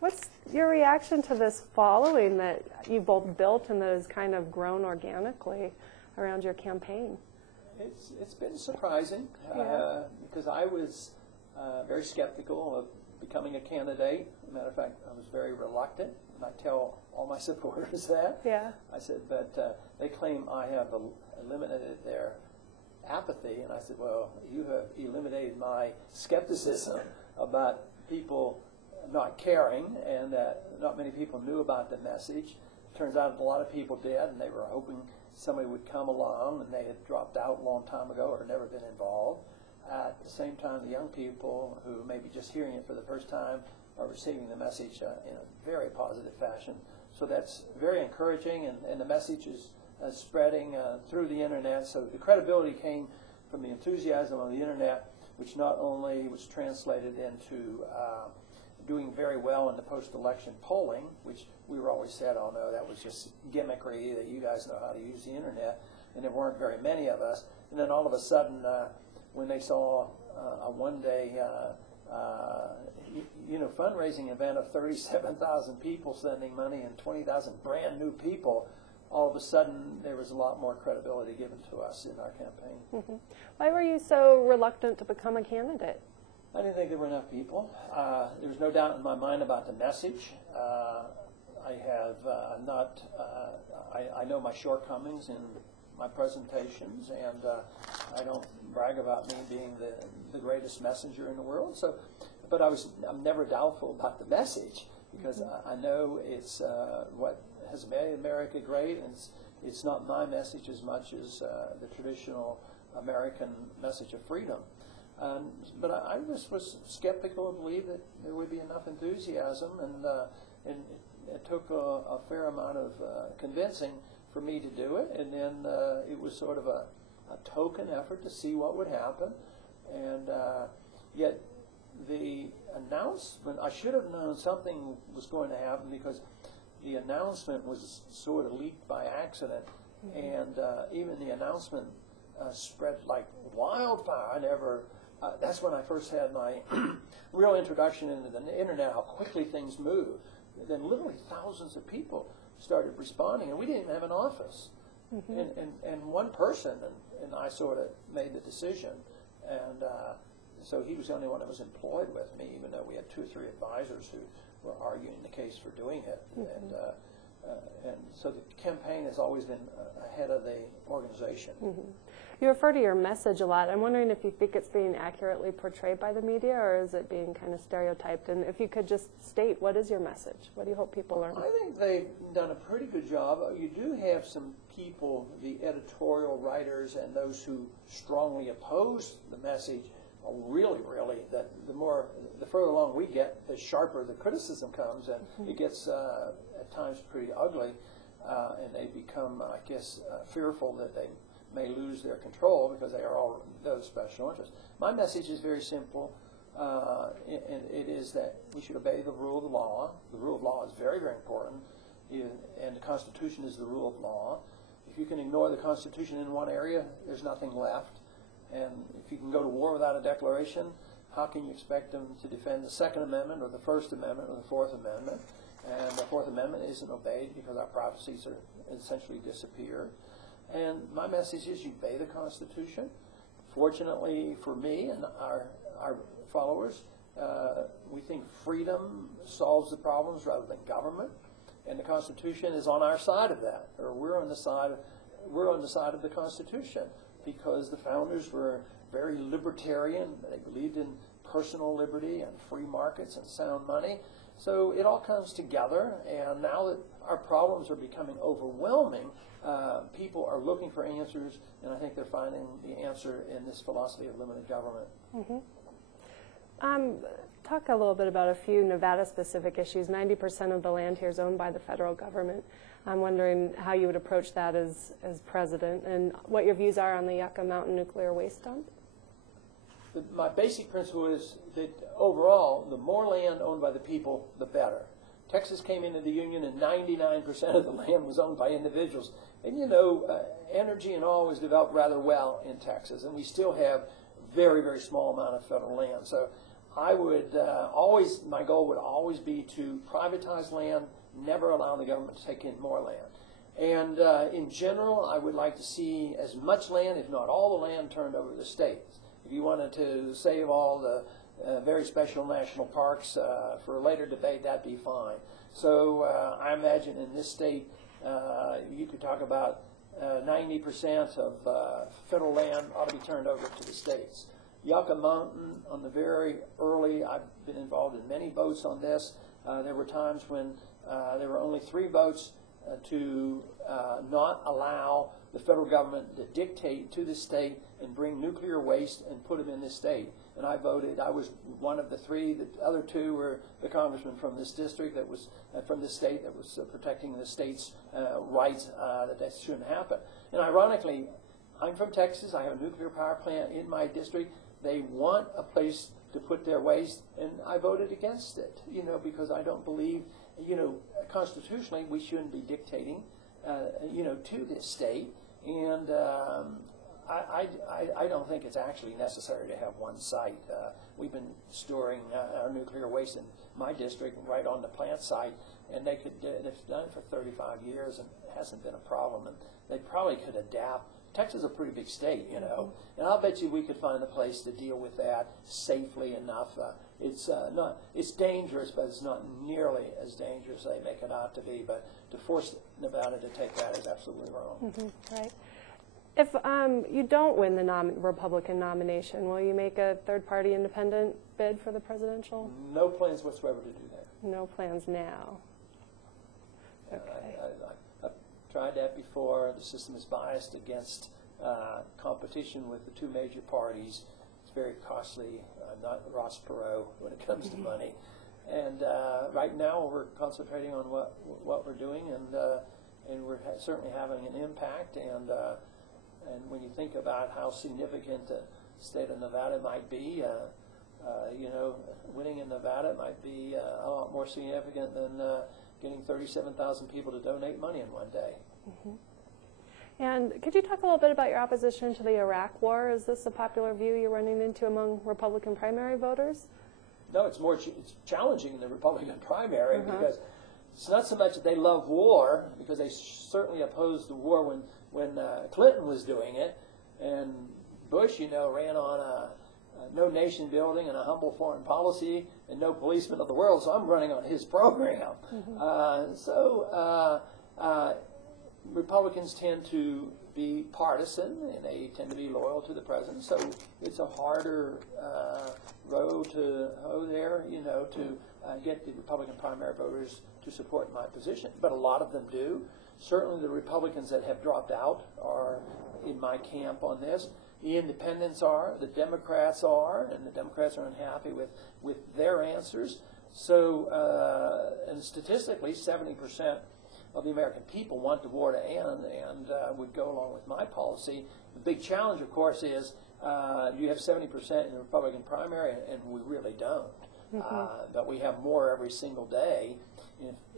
What's your reaction to this following that you both built and that has kind of grown organically around your campaign? It's been surprising because I was very skeptical of becoming a candidate. As a matter of fact, I was very reluctant, and I tell all my supporters that. Yeah. I said, but they claim I have eliminated their apathy, and I said, well, you have eliminated my skepticism about people not caring, and that not many people knew about the message. Turns out a lot of people did, and they were hoping somebody would come along, and they had dropped out a long time ago or never been involved. At the same time, the young people who may be just hearing it for the first time are receiving the message in a very positive fashion. So that's very encouraging, and the message is spreading through the internet. So the credibility came from the enthusiasm on the internet, which not only was translated into doing very well in the post-election polling, which we were always said, oh no, that was just gimmickry, that you guys know how to use the internet, and there weren't very many of us. And then all of a sudden, when they saw a one-day fundraising event of 37,000 people sending money and 20,000 brand new people, all of a sudden there was a lot more credibility given to us in our campaign. Mm-hmm. Why were you so reluctant to become a candidate? I didn't think there were enough people. There was no doubt in my mind about the message. I have I know my shortcomings in my presentations, and I don't brag about me being the greatest messenger in the world. So, but I'm never doubtful about the message, because I know it's what has made America great, and it's not my message as much as the traditional American message of freedom. But I just was skeptical and believed that there would be enough enthusiasm, and it took a fair amount of convincing for me to do it, and then it was sort of a token effort to see what would happen, and yet the announcement, I should have known something was going to happen, because the announcement was sort of leaked by accident, and even the announcement spread like wildfire. That's when I first had my real introduction into the internet, how quickly things move. Then literally thousands of people started responding, and we didn't even have an office. And one person, and I sort of made the decision, and so he was the only one that was employed with me, even though we had 2 or 3 advisors who were arguing the case for doing it. And so the campaign has always been ahead of the organization. You refer to your message a lot. I'm wondering if you think it's being accurately portrayed by the media, or is it being kind of stereotyped? And if you could just state, what is your message? What do you hope people learn? I think they've done a pretty good job. You do have some people, the editorial writers and those who strongly oppose the message, are really, that the further along we get, the sharper the criticism comes, and it gets at times pretty ugly, and they become, I guess, fearful that they may lose their control because they are all those special interests. My message is very simple, and it is that we should obey the rule of law. The rule of law is very, very important, and the Constitution is the rule of law. If you can ignore the Constitution in one area, there's nothing left. And if you can go to war without a declaration, how can you expect them to defend the Second Amendment or the First Amendment or the Fourth Amendment? And the Fourth Amendment isn't obeyed because our privacies are essentially disappeared. And my message is you obey the Constitution. Fortunately for me and our followers, we think freedom solves the problems rather than government, and the Constitution is on our side of that, or we're on the side of the Constitution, because the founders were very libertarian. They believed in personal liberty and free markets and sound money. So it all comes together, and now that our problems are becoming overwhelming, people are looking for answers, and I think they're finding the answer in this philosophy of limited government. Talk a little bit about a few Nevada-specific issues. 90% of the land here is owned by the federal government. I'm wondering how you would approach that as president, and what your views are on the Yucca Mountain nuclear waste dump. My basic principle is that overall, the more land owned by the people, the better. Texas came into the Union and 99% of the land was owned by individuals. And you know, energy and all was developed rather well in Texas, and we still have very, very small amount of federal land. So I would my goal would always be to privatize land, never allow the government to take in more land. And in general, I would like to see as much land, if not all the land, turned over to the states. If you wanted to save all the very special national parks for a later debate, that'd be fine. So I imagine in this state, you could talk about 90% of federal land ought to be turned over to the states. Yucca Mountain, on the very early, I've been involved in many votes on this. There were times when there were only 3 votes to not allow the federal government to dictate to the state and bring nuclear waste and put them in this state. And I voted. I was one of the 3. The other 2 were the congressman from this district that was from this state that was protecting the state's rights that shouldn't happen. And ironically, I'm from Texas. I have a nuclear power plant in my district. They want a place to put their waste, and I voted against it, because I don't believe, constitutionally we shouldn't be dictating, to this state. And I don't think it's actually necessary to have one site. We've been storing our nuclear waste in my district right on the plant site, and they've done it for 35 years, and it hasn't been a problem. And they probably could adapt. Texas is a pretty big state, and I'll bet you we could find a place to deal with that safely enough. It's dangerous, but it's not nearly as dangerous as they make it out to be. But to force Nevada to take that is absolutely wrong. Mm-hmm. Right. If you don't win the Republican nomination, will you make a third-party independent bid for the presidential? No plans whatsoever to do that. No plans now. Okay. I've tried that before. The system is biased against competition with the 2 major parties. It's very costly. I'm not Ross Perot when it comes to money. And right now we're concentrating on what we're doing, and we're certainly having an impact. And when you think about how significant the state of Nevada might be, winning in Nevada might be a lot more significant than getting 37,000 people to donate money in one day. Mm-hmm. And could you talk a little bit about your opposition to the Iraq War? Is this a popular view you're running into among Republican primary voters? No, it's challenging in the Republican primary because it's not so much that they love war, because they certainly opposed the war when Clinton was doing it, and Bush, ran on a no nation building and a humble foreign policy and no policeman of the world, so I'm running on his program. Republicans tend to be partisan, and they tend to be loyal to the president, so it's a harder row to hoe there, to get the Republican primary voters to support my position. But a lot of them do. Certainly the Republicans that have dropped out are in my camp on this. The independents are, the Democrats are, and the Democrats are unhappy with their answers. So, and statistically, 70% of the American people want the war to end and would go along with my policy. The big challenge, of course, is you have 70% in the Republican primary, and we really don't. But we have more every single day.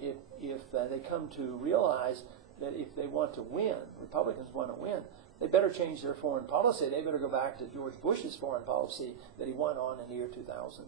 If they come to realize that if they want to win, Republicans want to win, they better change their foreign policy. They better go back to George Bush's foreign policy that he won on in the year 2000.